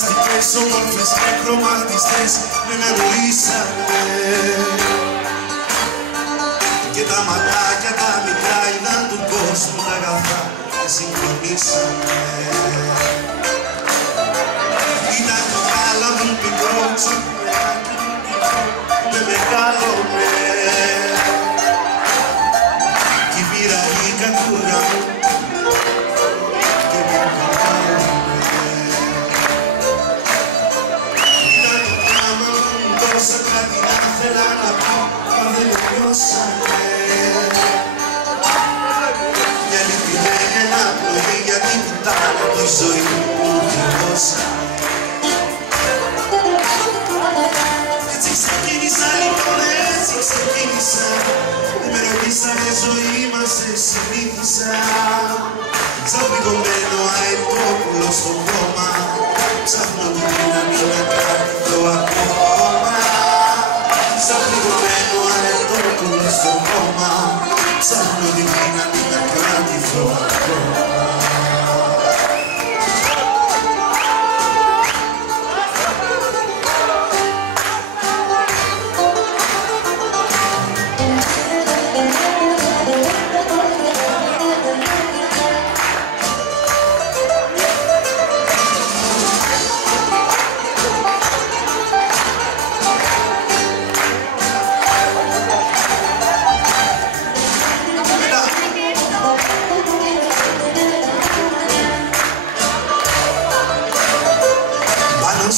Φανταστικές, όμορφες και χρωματιστές με εννοήσανε. Και τα ματάκια τα μικρά είδαν του κόσμου τα αγαθά και συγχρονίσανε. Ήταν το γάλα μου πικρό, ξυπνάκι μου πικρό, με μεγάλωνε. Κι η πήρα η κακούργα μου και με μεγάλωνε. Ήταν το πράγμα μου τόσα κάτι να θέλα να πω, μα δεν τελειώσανε. Μια λυπημένη ένα πρωί γιατί πουτάνα τη ζωή μου τελειώσανε. Έτσι ξεκίνησα λοιπόν, έτσι ξεκίνησα. Δεν με ρωτήσανε ζωή μας, σε συνήθισα. Σαν πληγωμένο αετόπουλο στο κόμμα, ψάχνω την δύναμη να κρατηθώ ακόμα. Σαν πληγωμένο αετόπουλο στο κόμμα, ψάχνω την δύναμη να κρατηθώ ακόμα.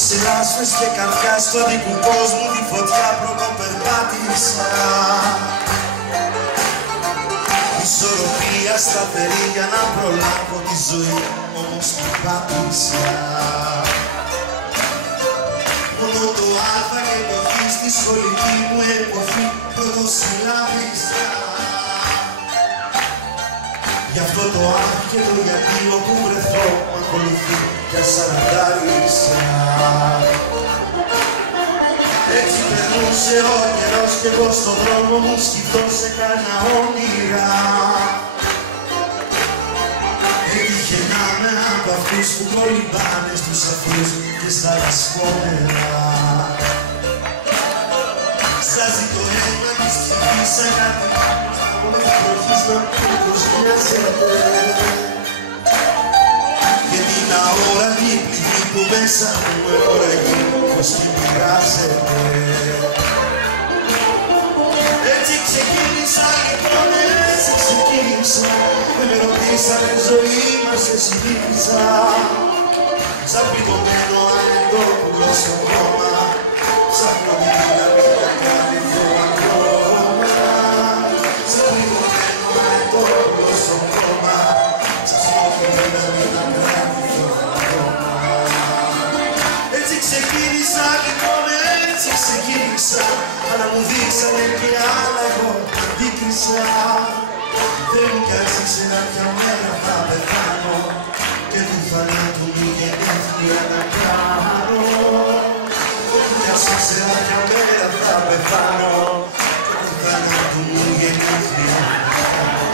Σε λάσπες και καρδιά στο δικού κόσμου τη φωτιά προκοπερπάτησα. Ισορροπία σταθερή για να προλάβω τη ζωή, όμως την πάτησα. Μόνο το α και το β στη σχολική μου εποχή πρωτοσυλλάβησα. Γι' αυτό το α και το γιατί όπου βρεθώ μ' ακολουθεί για σαραντάρισα. Έτσι περνούσε ο καιρός κι εγώ στον δρόμο μου σκυφτός έκανα όνειρα. Έτυχε να είμαι από αυτούς που κολυμπάνε στους αφρούς και στα λασκόμερα. Σάζει το αίμα της ψυχής σαν κάτι μόνο θα προχείς να πούτος μοιάζεται. Και την αόρατη πληγή που μέσα μου εφοραγεί πως την πειράζεται. Έτσι ξεκίνησα λοιπόν, έτσι ξεκίνησα. Δεν με ρωτήσανε ζωή μας, σε συνήθισα. Σαν πληγωμένο αετόπουλο στο κόμμα, ψάχνω την δύναμη να κρατηθώ ακόμα. Σαν πληγωμένο αετόπουλο στο κόμμα, ψάχνω την δύναμη να κρατηθώ ακόμα. Έτσι ξεκίνησα λοιπόν, έτσι ξεκίνησα. Αλλά μου δείξανε και άλλα εγώ αντίκρισα. Δεν μου κι ας ήξερα ποια μέρα θα πεθάνω και του θανάτου μου γενέθλια να κάνω. Δεν μου κι ας ήξερα ποια μέρα θα πεθάνω και του θανάτου μου γενέθλια να κάνω.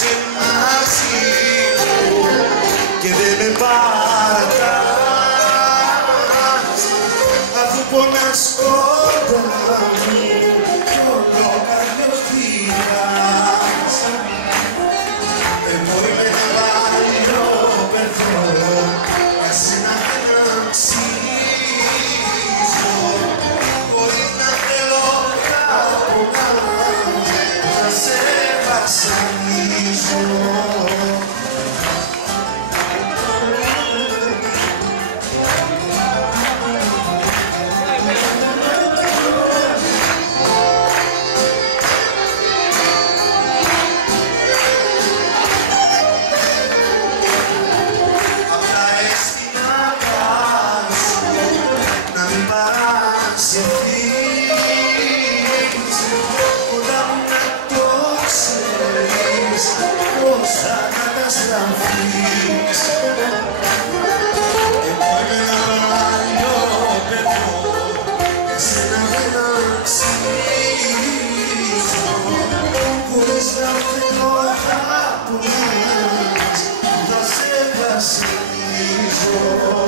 Σε μαζί μου και δεν με παρατάς, αφού πονάς κοντά μου κι όλο καρδιοφύγας. Εγώ είμαι ένα παλιό παιδό, για σένα δεν αξίζω. Μπορεί να θέλω κάπου να σε βασανίζω. ζω.